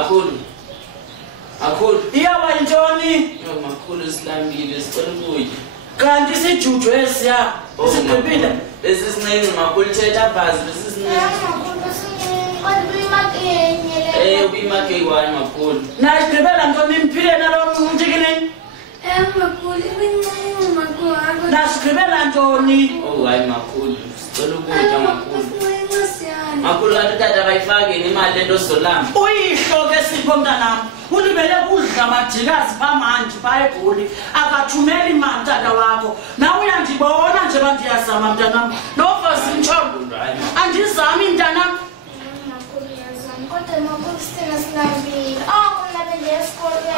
Makhulu. Makhulu. Iyaba intoni? Yo makhulu silambile sicela ukudla. Kanti sijuju esiya. Isigqibile. Besisincenze makhulu thetha bhazi besisincenze. Uyimake wani makhulu. Na isigqibela ntoni niphile nalo mntikini? Makhulu ibincane makhulu. Na isigqibela ntoni? Oh hayi makhulu sicela ukudla makhulu. Makhulu kanti tata kayifake nemali lento solama. Uyihlo ke sipho mntanami. Ulibele kudla majikazi phamanje bhayiBhuli akathumeli imali tata wakho. Na uyandibona nje bandiyazama mntanami. Nofosi mtsholo. Andizami mntanami.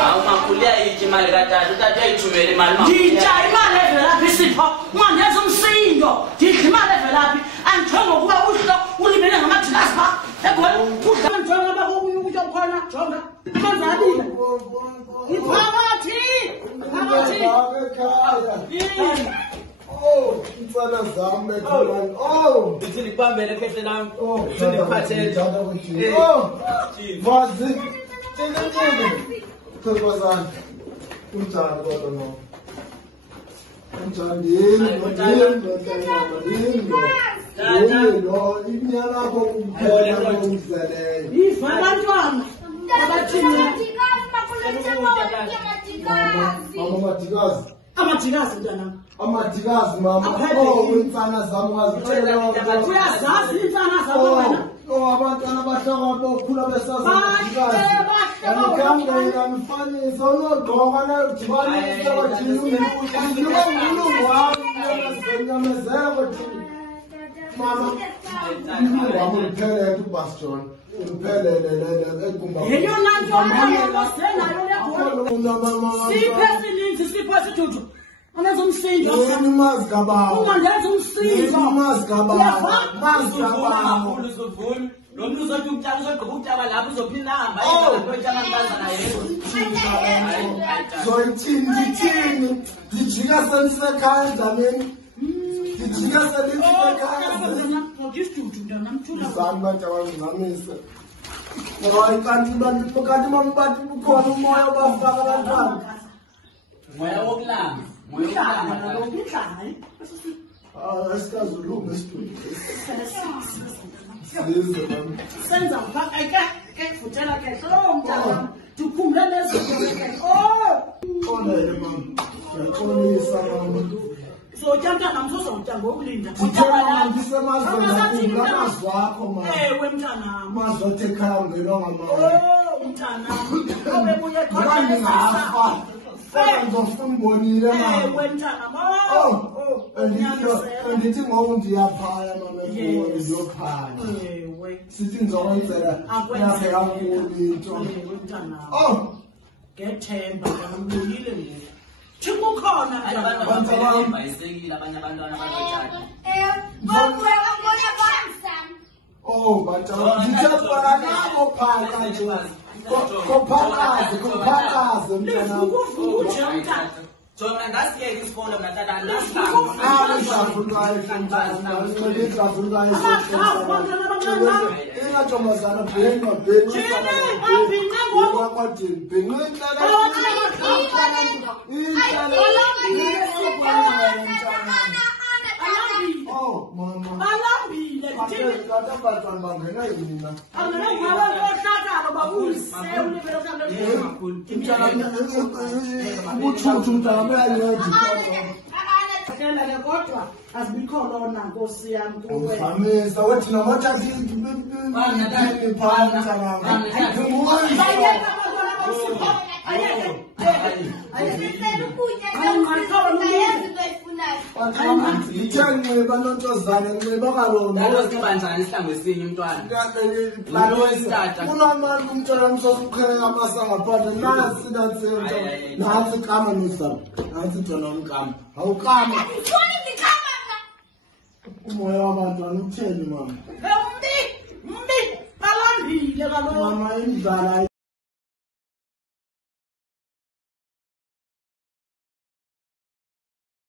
Hawu makhulu yayitya imali katata utata uyayithumela imali makhulu. Nditya imali evelaphi sipho. Ungandenza umsindo. Ndidla imali evelaphi. Andijonge ukuba uhlo ulibele ngamajikazi pha. Egoli kudla njengoba bakokunye ukutya khona jonga. Manzabile. Iphakathi. Oh, insana zami ekhona. Oh, Ndithi ndikubambele phethe lami. oh, Ndiphathele. Oh, vazi. Tshele. Thokozana. Unjani kodwa no? Unjani lo imnyala ko umphela umzeleyo. Ifa abantwana. Mama Madikazi. Amadikazi mntanami. Amadikazi mama. Oh, insana zami ngazitshela. Uyazazi insana zakho wena. Oh, abantwana bahlaka bokhula besazamadikazi. Angikhangela ngifanisa unogqoka na udibanisa bathini umlungu wami nginyamezela bathini. Mama, wami ngiphelele uBastion. Ngiphelele egumba. Yeyona nto osenayo lekhona. Siphe sininzi sipho sijuju. Ungenza umsindo. Umazi kababa. Ungenza umsindo. Umazi kababa. Mazi kababa. Makhulu uzovuna. Lo mntu uzothi umtshaka uzogqiba ukutshaka lapho uzophinda hamba uyotshaka nkazana yebo. Zoyithini dijika senisekhaya endleleni. Dijika senisekhaya. Ngisijuju mntanami thula. Izami bathi awangizamise. Hayi kanti mambathi bukhona umoya obafaka abantwana. Moya wokulanga. Moya wokulanga. Lokudlayi. Esikazulunga isitudio. Sizwe mami. Senza ngapha ke futela ke lo mntana. Dukhumle lezinto ke. Oh! Xolele mami. Ngixolisa mami. So mntana msuzotya ngokulinda. Ngithela ngisemazweni amazwi akho mami. Ewe mntana. Mazothe ekhaya ungenwa ngamama. Oh mntana. Obe buye khona Ngafa. Ngizofuna ubonile mama. Ewe mntana. Oh. Andithi ngoku ndiyaphaya mama efowuni ndiyokhaya. Ewe. Sithi ngizokwenzela yakhe kankulu into. Ewe mntana. Oh. Ngethemba ngambuyile ngoku. Thikukhona Abantu bayisekile abanye abantwana abanotshaka. Oh, bantwana ngithepha nabo phaka nje. Kophakaze mntana. Jonga ngasiyeke isikole mna tata ingathomazana bhenqa Oh, mama. balambile Abantwana bangena yini na? kodwa azibikho lona nkosi yami kuwe. Ngamisa wethi namatha ngithenxiba nontozana nxiba kalona banjani isihlangu esinye umntwana kunamantu umntwana msosukhelela amasa ngaphandle nansi kama nosana nansi ntwana womkama awukama umoya wabantwana utheni mama Mbi balambile kaloku. mama indlala